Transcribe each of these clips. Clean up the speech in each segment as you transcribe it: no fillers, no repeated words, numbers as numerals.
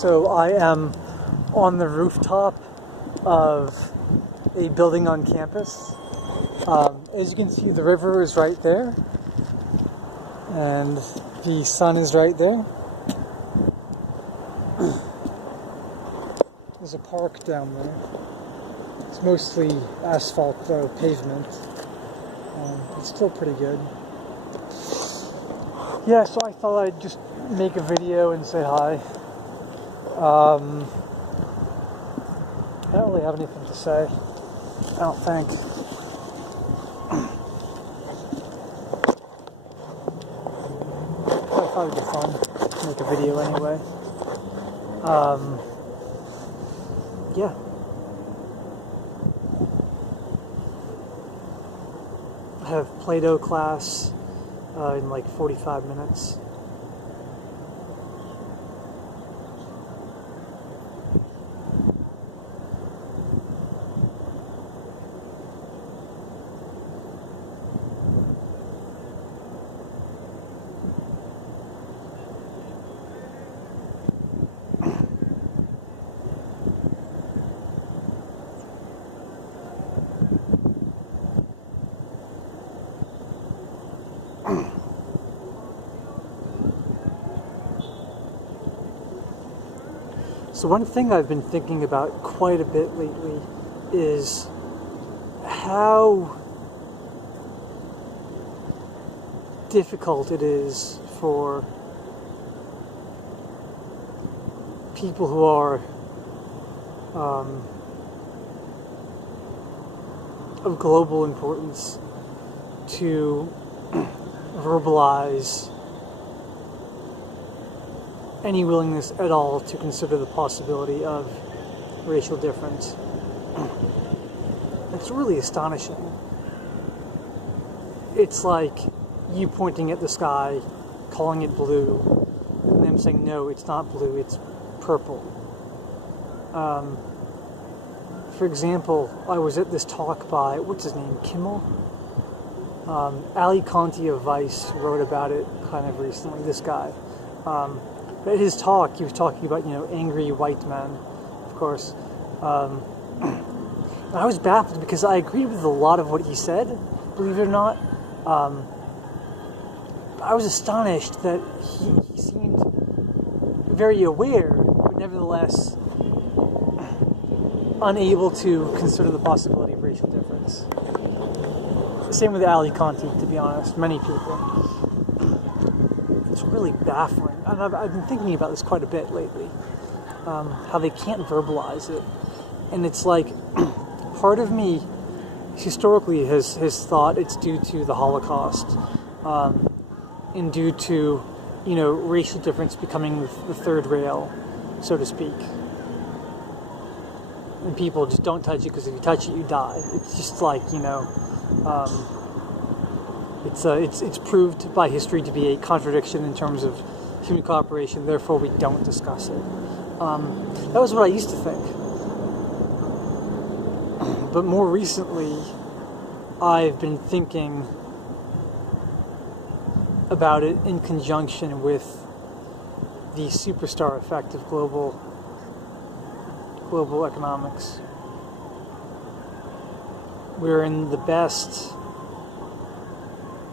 So I am on the rooftop of a building on campus. As you can see, the river is right there, and the sun is right there. There's a park down there. It's mostly asphalt, though, pavement. It's still pretty good. Yeah, so I thought I'd just make a video and say hi. I don't really have anything to say, I don't think. I thought it'd be fun to make a video anyway. Yeah. I have Play-Doh class in like 45 minutes. So one thing I've been thinking about quite a bit lately is how difficult it is for people who are of global importance to verbalize any willingness at all to consider the possibility of racial difference. It's really astonishing. It's like you pointing at the sky, calling it blue, and them saying, no, it's not blue, it's purple. For example, I was at this talk by, what's his name, Kimmel? Ali Conti of Vice wrote about it kind of recently, this guy. At his talk, he was talking about, angry white men, of course. And I was baffled because I agreed with a lot of what he said, believe it or not. I was astonished that he seemed very aware, but nevertheless unable to consider the possibility of racial difference. Same with Ali Conti, to be honest, many people. It's really baffling. And I've been thinking about this quite a bit lately, how they can't verbalize it. And it's like, part of me historically has thought it's due to the Holocaust, and due to, racial difference becoming the third rail, so to speak. And people just don't touch it because if you touch it, you die. It's just like, it's proved by history to be a contradiction in terms of human cooperation, therefore we don't discuss it. That was what I used to think. But more recently, I've been thinking about it in conjunction with the superstar effect of global economics. We're in the best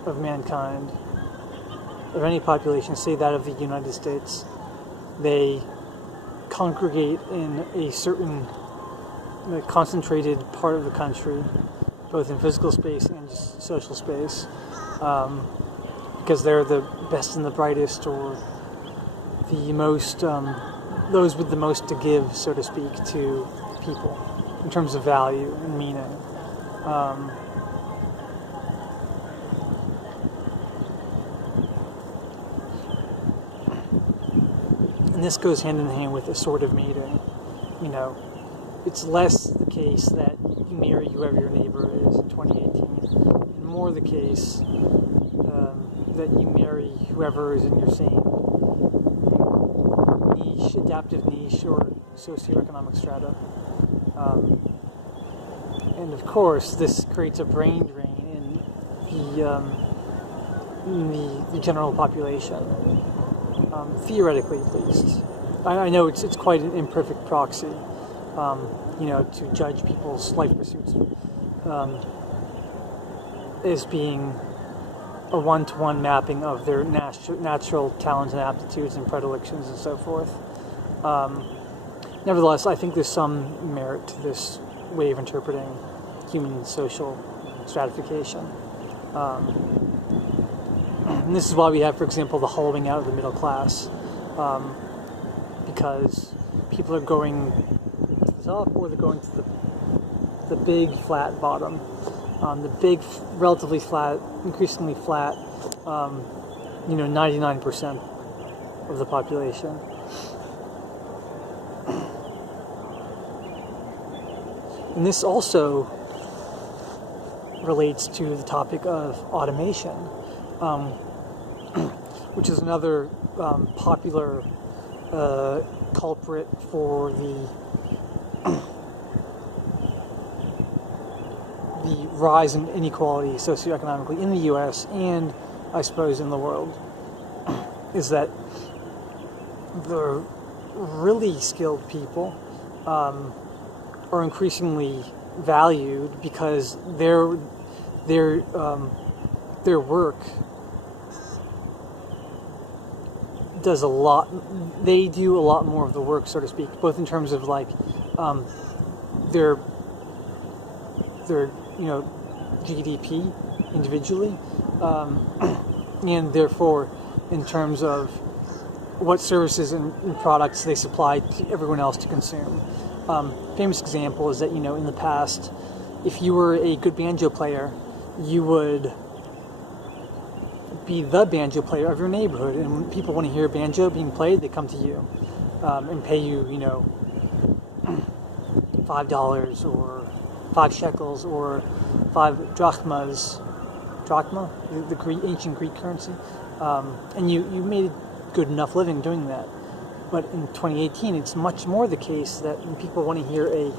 of mankind, of any population, say that of the United States. They congregate in a certain concentrated part of the country, both in physical space and just social space, because they're the best and the brightest, or the most, those with the most to give, so to speak, to people in terms of value and meaning. And this goes hand in hand with a sort of mating. It's less the case that you marry whoever your neighbor is in 2018, and more the case that you marry whoever is in your same niche, adaptive niche, or socioeconomic strata. And of course, this creates a brain drain in the general population, theoretically at least. I know it's quite an imperfect proxy, to judge people's life pursuits as being a one-to-one mapping of their natural talents and aptitudes and predilections and so forth. Nevertheless, I think there's some merit to this way of interpreting human social stratification. And this is why we have, for example, the hollowing out of the middle class, because people are going to the top or they're going to the big flat bottom. The big, relatively flat, increasingly flat, 99% of the population. And this also relates to the topic of automation, which is another popular culprit for the rise in inequality socioeconomically in the U.S. and I suppose in the world, is that the really skilled people are increasingly valued because their work does a lot. They do a lot more of the work, so to speak, both in terms of like their GDP individually, and therefore in terms of what services and products they supply to everyone else to consume. Famous example is that, in the past, if you were a good banjo player, you would be the banjo player of your neighborhood, and when people want to hear banjo being played, they come to you and pay you, $5 or 5 shekels or 5 drachmas, the ancient Greek currency, and you made a good enough living doing that. But in 2018, it's much more the case that when people want to hear a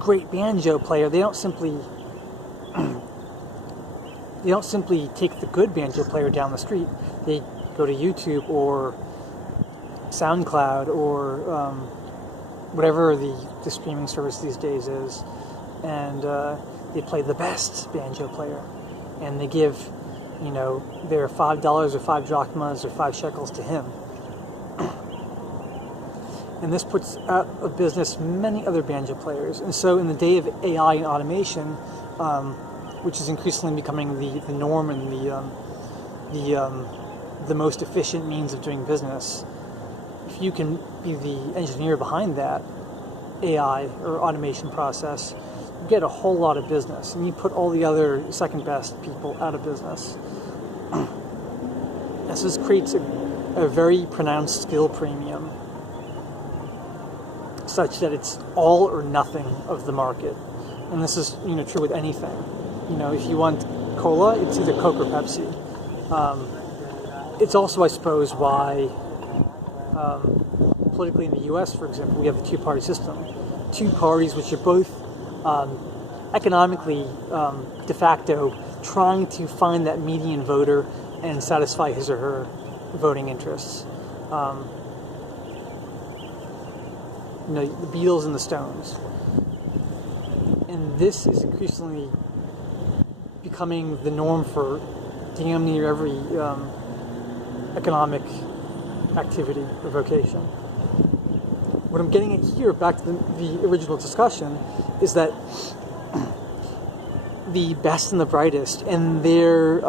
great banjo player, they don't simply take the good banjo player down the street. They go to YouTube or SoundCloud or whatever the streaming service these days is, and they play the best banjo player, and they give their $5 or 5 drachmas or 5 shekels to him. And this puts out of business many other banjo players. And so in the day of AI and automation, which is increasingly becoming the norm and the most efficient means of doing business, if you can be the engineer behind that AI or automation process, you get a whole lot of business, and you put all the other second best people out of business. And so this creates a very pronounced skill premium, such that it's all or nothing of the market. And this is true with anything. If you want cola, it's either Coke or Pepsi. It's also, I suppose, why politically in the U.S., for example, we have the two-party system. Two parties which are both economically de facto trying to find that median voter and satisfy his or her voting interests. The Beatles and the Stones. And this is increasingly becoming the norm for damn near every economic activity or vocation. What I'm getting at here, back to the original discussion, is that the best and the brightest and their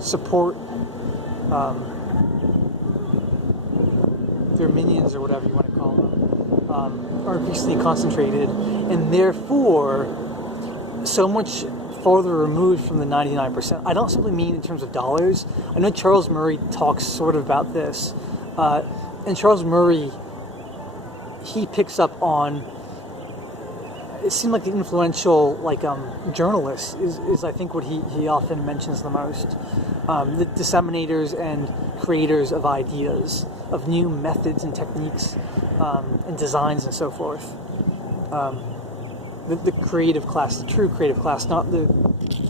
support, their minions or whatever you want to call them, are increasingly concentrated, and therefore so much farther removed from the 99%. I don't simply mean in terms of dollars. I know Charles Murray talks sort of about this, and Charles Murray, he picks up on, it seemed like the influential journalist is I think what he often mentions the most, the disseminators and creators of ideas, of new methods and techniques and designs and so forth. The creative class, the true creative class, not the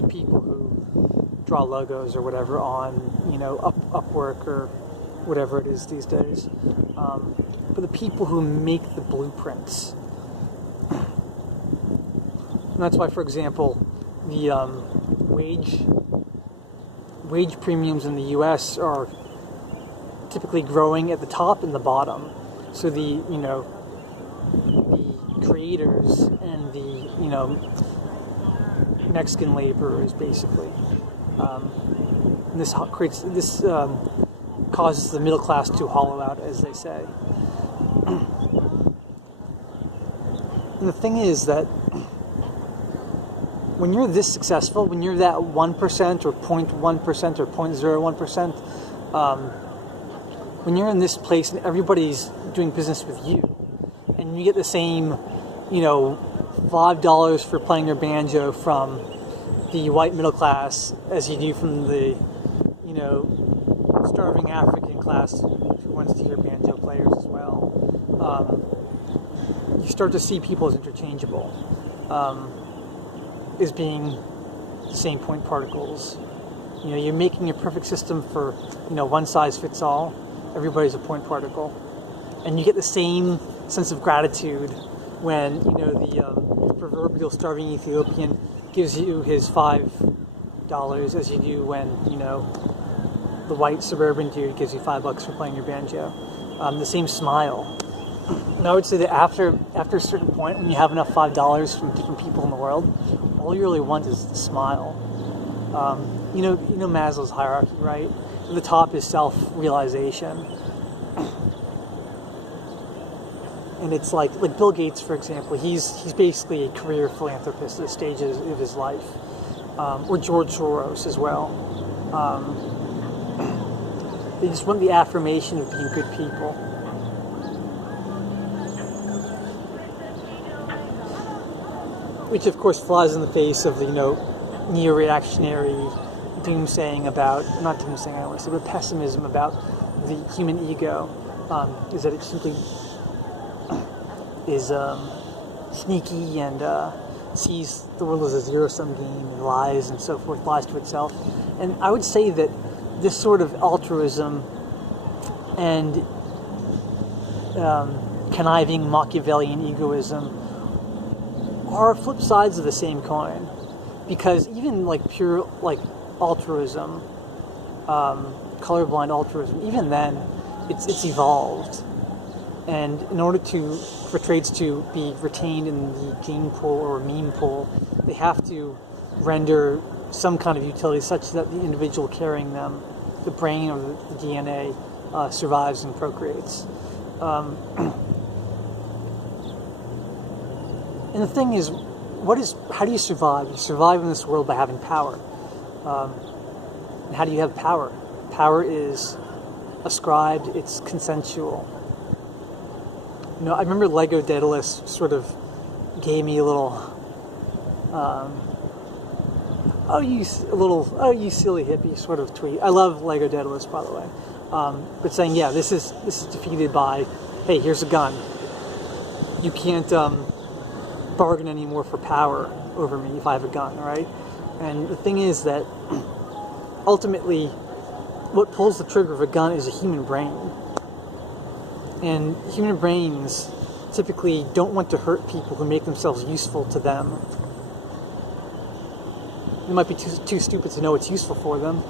people who draw logos or whatever on Upwork or whatever it is these days. But but the people who make the blueprints. And that's why, for example, the wage premiums in the U.S. are typically growing at the top and the bottom. So the creators and the Mexican laborers, basically. And this causes the middle class to hollow out, as they say. And the thing is that when you're this successful, when you're that 1% or 0.1% or 0.01%, when you're in this place and everybody's doing business with you, and you get the same, $5 for playing your banjo from the white middle class as you do from the, starving African class who wants to hear banjo players as well. You start to see people as interchangeable, as being the same point particles. You're making a perfect system for, one size fits all. Everybody's a point particle. And you get the same sense of gratitude when, the proverbial starving Ethiopian gives you his $5 as you do when, the white suburban dude gives you $5 for playing your banjo. The same smile. And I would say that after a certain point, when you have enough $5 from different people in the world, all you really want is the smile. Maslow's hierarchy, right? At the top is self-realization. And it's like Bill Gates, for example, he's basically a career philanthropist at stages of his life. Or George Soros as well. They just want the affirmation of being good people. Which, of course, flies in the face of the, neo-reactionary doomsaying about, not doomsaying, I want to say, but pessimism about the human ego, is that it simply is sneaky and sees the world as a zero-sum game and lies and so forth, lies to itself. And I would say that this sort of altruism and conniving Machiavellian egoism are flip sides of the same coin, because even pure altruism, colorblind altruism, even then it's evolved, and in order for trades to be retained in the gene pool or meme pool, they have to render some kind of utility such that the individual carrying them, the brain or the DNA, survives and procreates. And the thing is, how do you survive? You survive in this world by having power. And how do you have power? Power is ascribed, it's consensual. I remember Lego Daedalus sort of gave me a little, you silly hippie sort of tweet. I love Lego Daedalus, by the way. But saying, yeah, this is defeated by, hey, here's a gun. You can't bargain anymore for power over me if I have a gun, right? And the thing is that ultimately what pulls the trigger of a gun is a human brain. And human brains typically don't want to hurt people who make themselves useful to them. They might be too stupid to know it's useful for them.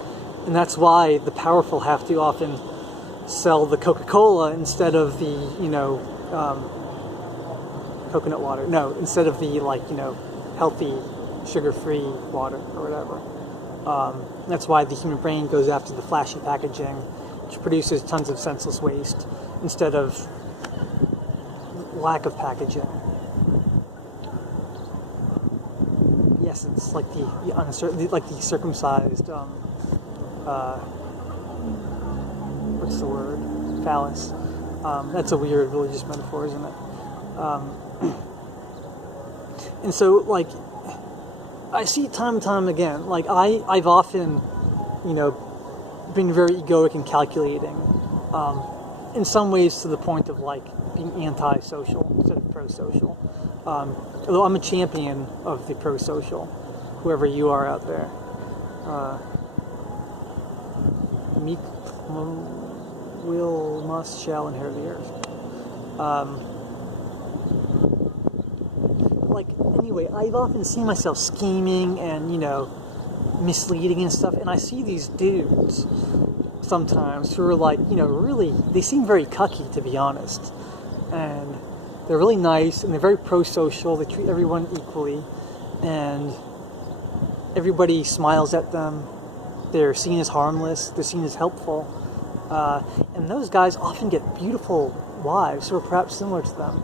And that's why the powerful have to often sell the Coca-Cola instead of the, coconut water. No, instead of the, healthy, sugar-free water or whatever. That's why the human brain goes after the flashy packaging, which produces tons of senseless waste, instead of lack of packaging. The essence, the uncertain, the circumcised, what's the word? Phallus. That's a weird religious metaphor, isn't it? And so, I see time and time again, I've often, been very egoic and calculating, in some ways to the point of, being anti-social instead of pro-social. Although I'm a champion of the pro-social, whoever you are out there. Meek will, must, shall inherit the earth. Like, anyway, I've often seen myself scheming and, misleading and stuff, and I see these dudes sometimes who are like, really, they seem very cucky, to be honest. And they're really nice, and they're very pro-social. They treat everyone equally, and everybody smiles at them. They're seen as harmless. They're seen as helpful. And those guys often get beautiful wives who are perhaps similar to them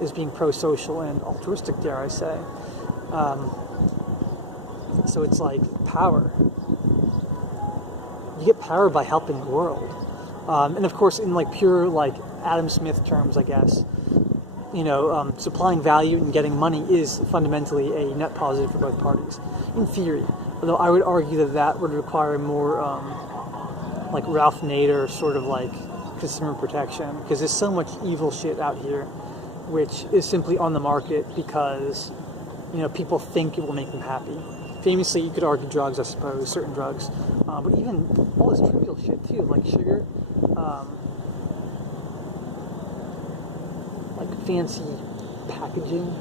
as being pro-social and altruistic, dare I say. So it's like power. You get power by helping the world. And of course, in like pure like Adam Smith terms, I guess, supplying value and getting money is fundamentally a net positive for both parties, in theory. Although I would argue that would require more like Ralph Nader sort of like consumer protection, because there's so much evil shit out here which is simply on the market because people think it will make them happy. Famously, you could argue drugs, I suppose, certain drugs, but even all this trivial shit too, like sugar, like fancy packaging.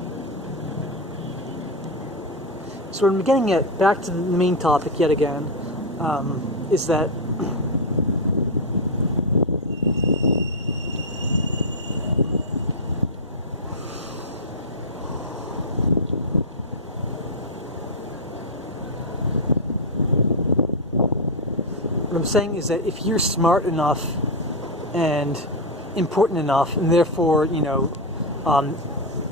So what I'm getting at, back to the main topic yet again, is that what I'm saying is that if you're smart enough and important enough, and therefore,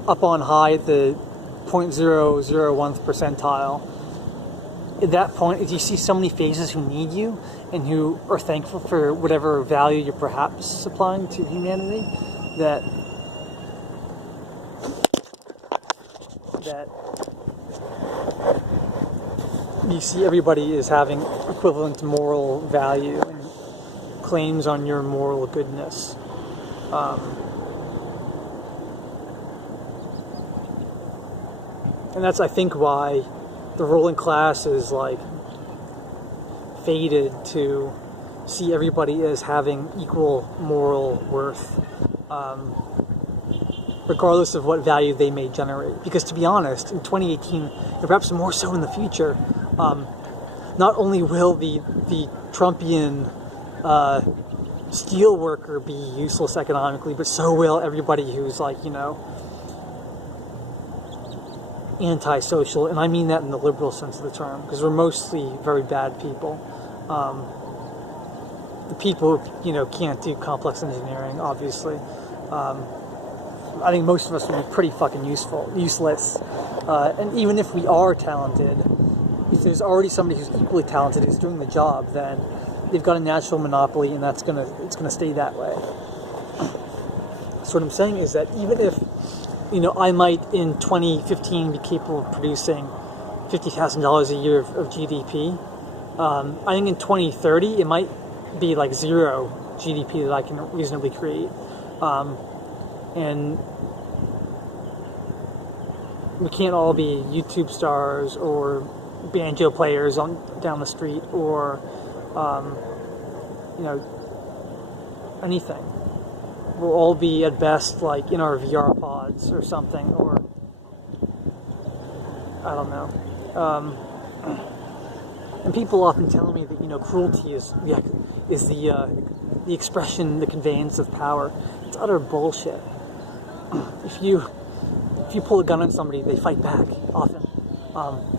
up on high at the 0.001th percentile, at that point, if you see so many faces who need you and who are thankful for whatever value you're perhaps supplying to humanity, that you see everybody is having equivalent moral value and claims on your moral goodness. And that's, I think, why the ruling class is like fated to see everybody as having equal moral worth, regardless of what value they may generate. Because to be honest, in 2018, and perhaps more so in the future, not only will the Trumpian steel worker be useless economically, but so will everybody who's like, antisocial, and I mean that in the liberal sense of the term, because we're mostly very bad people. The people who, can't do complex engineering, obviously. I think most of us would be pretty fucking useless. And even if we are talented, if there's already somebody who's equally talented who's doing the job, then they've got a natural monopoly, and it's gonna stay that way. So what I'm saying is that even if I might in 2015 be capable of producing $50,000 a year of GDP, I think in 2030 it might be like zero GDP that I can reasonably create. And we can't all be YouTube stars or banjo players down the street or anything. We'll all be at best like in our VR pods or something, or I don't know. And people often tell me that cruelty is the expression, the conveyance of power. It's utter bullshit. If you pull a gun on somebody, they fight back often,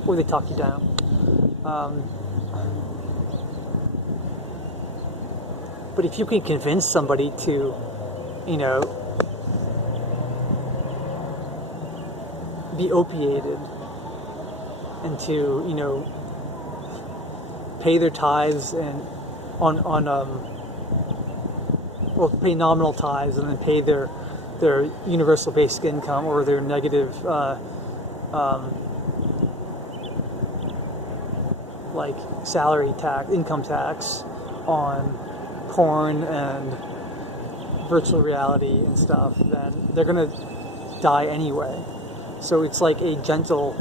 or they talk you down. But if you can convince somebody to, be opiated and to, pay their tithes and pay nominal tithes and then pay their universal basic income or their negative like salary tax, income tax on porn and virtual reality and stuff, then they're gonna die anyway. So it's like a gentle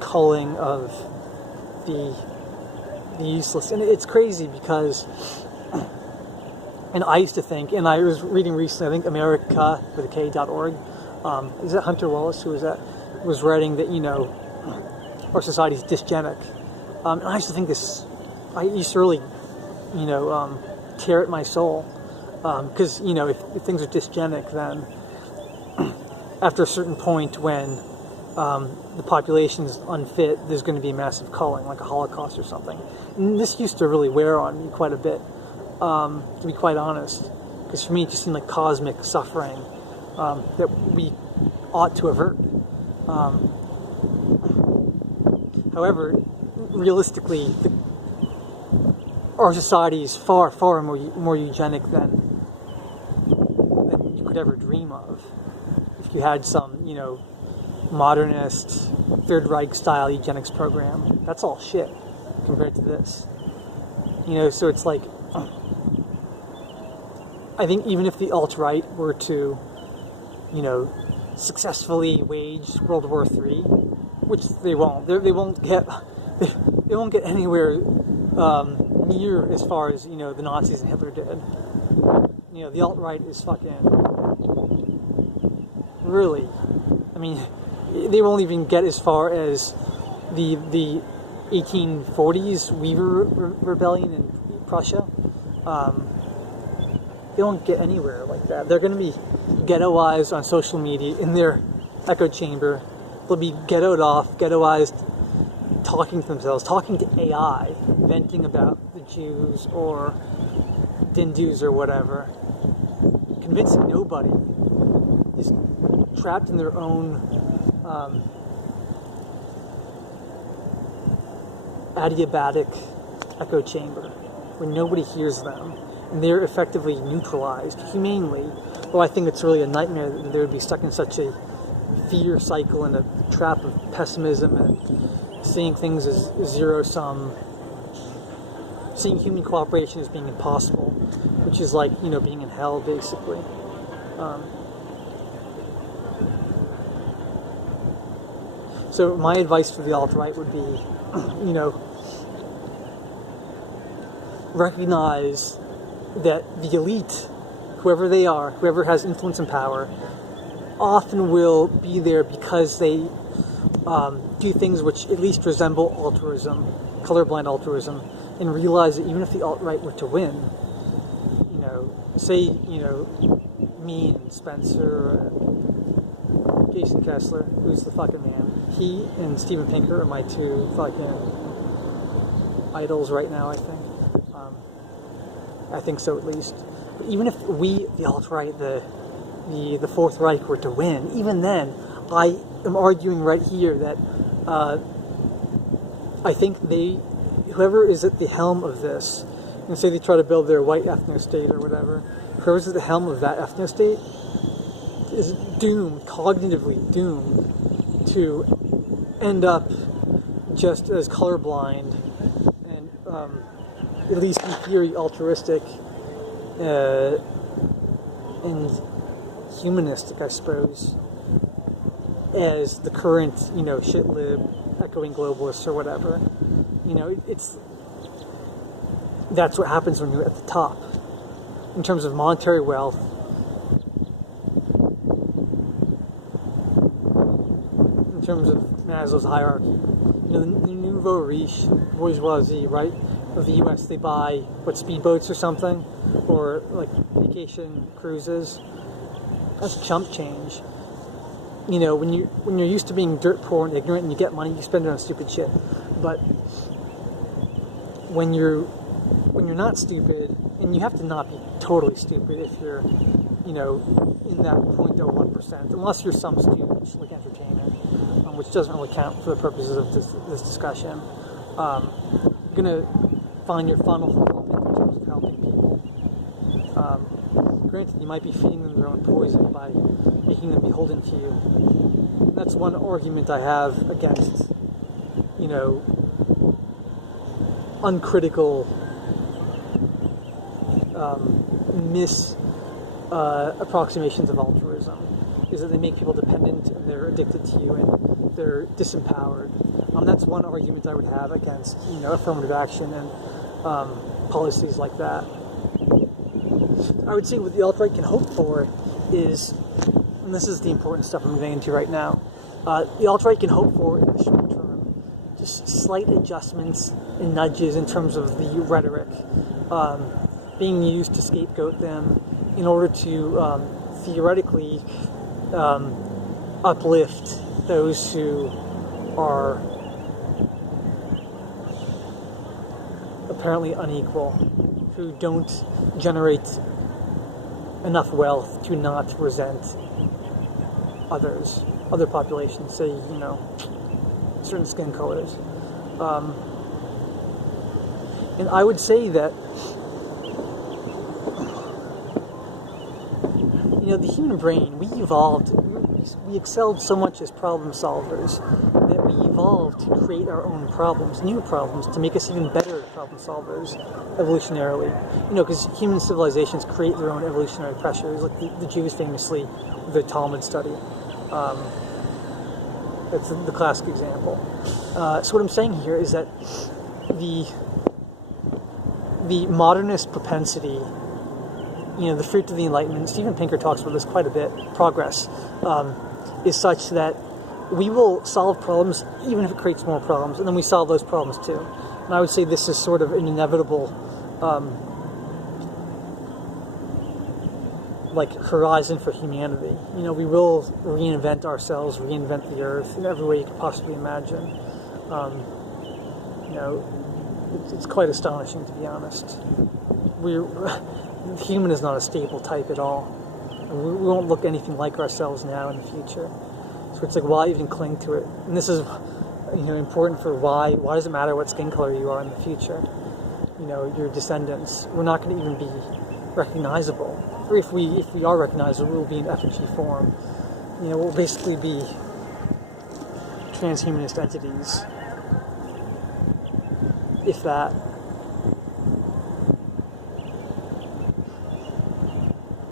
culling of the useless. And it's crazy because And I used to think, and I was reading recently, I think America with a K.org, is it Hunter Wallace who was that, was writing that, our society is dysgenic. And I used to think this, I used to really, tear at my soul. Because, if things are dysgenic, then after a certain point when the population is unfit, there's going to be a massive culling, like a Holocaust or something. And this used to really wear on me quite a bit, to be quite honest. Because for me, it just seemed like cosmic suffering that we ought to avert. However, realistically, our society is far, far more eugenic than you could ever dream of. If you had some, modernist, Third Reich style eugenics program, that's all shit compared to this. So it's like, I think even if the alt-right were to, successfully wage World War III, which they won't. They won't get anywhere near as far as the Nazis and Hitler did. The alt-right is fucking really. I mean, they won't even get as far as the 1840s Weaver Rebellion in Prussia. They won't get anywhere like that. They're going to be ghettoized on social media in their echo chamber. They'll be ghettoized, talking to themselves, talking to AI, venting about the Jews or Hindus or whatever, convincing nobody, is trapped in their own adiabatic echo chamber where nobody hears them, and they're effectively neutralized humanely. Well, I think it's really a nightmare that they would be stuck in such a fear cycle and a trap of pessimism and seeing things as zero-sum, seeing human cooperation as being impossible, which is like, being in hell, basically. So my advice for the alt-right would be, recognize that the elite, whoever they are, whoever has influence and power, often will be there because they do things which at least resemble altruism, colorblind altruism, and realize that even if the alt-right were to win, say, me and Spencer, Jason Kessler, who's the fucking man, he and Steven Pinker are my two fucking idols right now, I think. I think so, at least. But even if we, the alt-right, the Fourth Reich, were to win, even then, I am arguing right here that I think whoever is at the helm of this, and say they try to build their white ethno-state or whatever, whoever's at the helm of that ethno-state is doomed, cognitively doomed, to end up just as colorblind and, at least in theory, altruistic and humanistic, I suppose, as the current, shit-lib, echoing globalists or whatever. That's what happens when you're at the top. In terms of monetary wealth, in terms of Maslow's hierarchy, the nouveau riche, bourgeoisie, right, of the U.S., they buy, speedboats or something, or, vacation cruises. That's chump change. When you're used to being dirt poor and ignorant and you get money, you spend it on stupid shit. But when you're not stupid, and you have to not be totally stupid if you're, in that 0.01%, unless you're some stooge, like entertainer, which doesn't really count for the purposes of this discussion. You're going to find your funnel for helping in terms of helping people. Granted, you might be feeding them their own poison by making them beholden to you. That's one argument I have against, uncritical approximations of altruism, is that they make people dependent and they're addicted to you and they're disempowered. That's one argument I would have against, affirmative action and policies like that. I would say what the alt-right can hope for is, and this is the important stuff I'm getting into right now, the alt-right can hope for in the short term just slight adjustments and nudges in terms of the rhetoric being used to scapegoat them in order to theoretically uplift those who are apparently unequal, who don't generate enough wealth to not resent other populations, say, certain skin colors. And I would say that, the human brain, we evolved, we excelled so much as problem solvers that we evolved to create our own problems, new problems, to make us even better problem solvers evolutionarily. Because human civilizations create their own evolutionary pressures, like the Jews famously with their Talmud study. That's the classic example. So what I'm saying here is that the modernist propensity, the fruit of the Enlightenment, Steven Pinker talks about this quite a bit, progress, is such that we will solve problems even if it creates more problems, and then we solve those problems too. And I would say this is sort of an inevitable horizon for humanity. We will reinvent ourselves, reinvent the earth in every way you could possibly imagine. It's quite astonishing, to be honest. The human is not a stable type at all. We won't look anything like ourselves now in the future. So it's like, why even cling to it? And this is, important for why does it matter what skin color you are in the future? Your descendants, we're not going to even be recognizable. Or if we are recognizable, we'll be in effigy form. We'll basically be transhumanist entities, if that.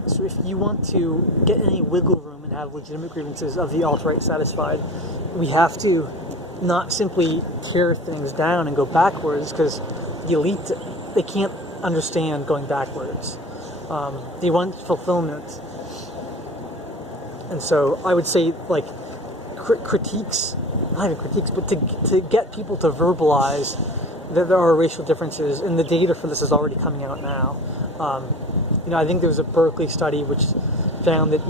So if you want to get any wiggle room and have legitimate grievances of the alt-right satisfied, we have to not simply tear things down and go backwards, because the elite, they can't understand going backwards. They want fulfillment. And so I would say, critiques, not even critiques, but to get people to verbalize that there are racial differences, and the data for this is already coming out now. I think there was a Berkeley study which found that,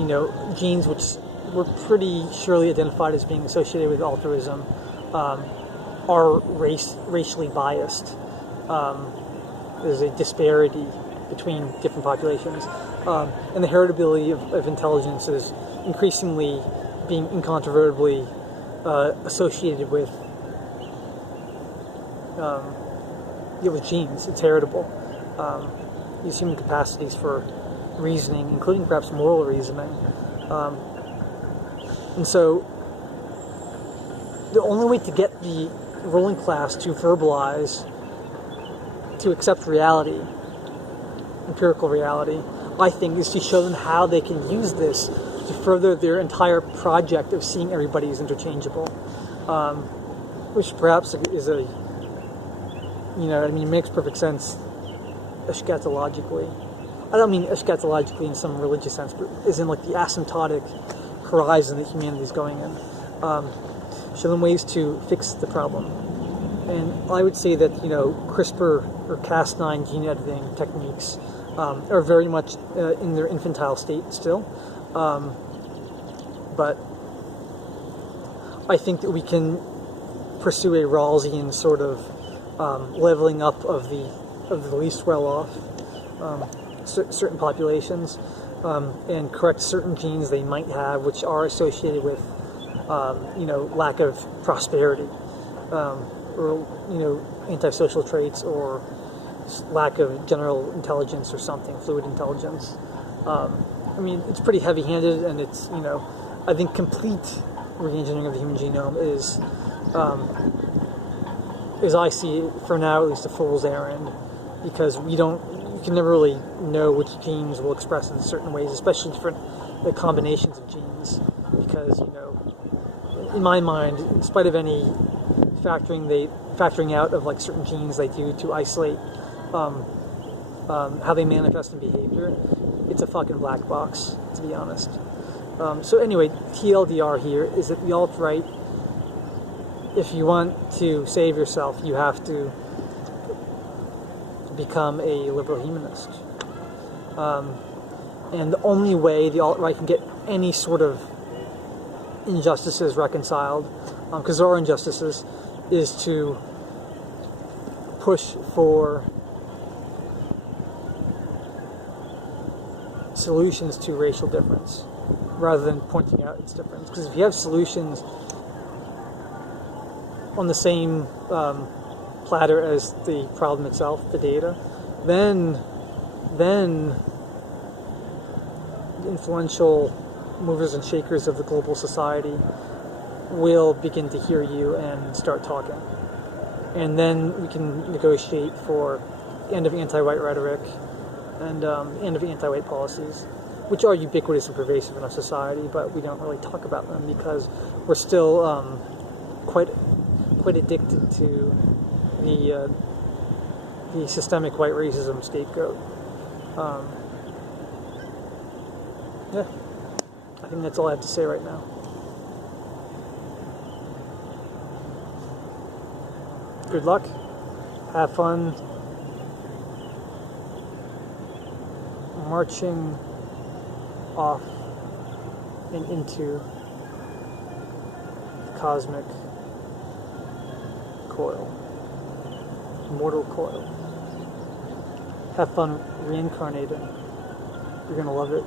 genes which were pretty surely identified as being associated with altruism are racially biased. There's a disparity between different populations. And the heritability of intelligence is increasingly being incontrovertibly associated with genes. It's heritable. These human capacities for reasoning, including perhaps moral reasoning. And so the only way to get the ruling class to verbalize, to accept reality, empirical reality, I think, is to show them how they can use this to further their entire project of seeing everybody as interchangeable, which perhaps is makes perfect sense eschatologically. I don't mean eschatologically in some religious sense, but as in the asymptotic horizon that humanity is going in. Show them ways to fix the problem. And I would say that, CRISPR or Cas9 gene editing techniques are very much in their infantile state still. But I think that we can pursue a Rawlsian sort of leveling up of the least well-off certain populations, and correct certain genes they might have which are associated with lack of prosperity, or antisocial traits, or lack of general intelligence or something, fluid intelligence. It's pretty heavy-handed, and it's I think complete re-engineering of the human genome is, as I see it, for now at least, a fool's errand, because you can never really know which genes will express in certain ways, especially different combinations of genes, because in my mind, in spite of any factoring out of certain genes they do to isolate how they manifest in behavior, it's a fucking black box, to be honest. So anyway, TLDR here is that the alt-right, if you want to save yourself, you have to become a liberal humanist. And the only way the alt-right can get any sort of injustices reconciled, because there are injustices, is to push for solutions to racial difference rather than pointing out its difference. Because if you have solutions on the same platter as the problem itself, the data, then influential movers and shakers of the global society will begin to hear you and start talking. And then we can negotiate for end of anti-white rhetoric and end of anti-white policies, which are ubiquitous and pervasive in our society, but we don't really talk about them because we're still quite addicted to the systemic white racism scapegoat. Yeah, I think that's all I have to say right now. Good luck. Have fun marching off and into the cosmic coil, mortal coil. Have fun reincarnating. You're gonna love it.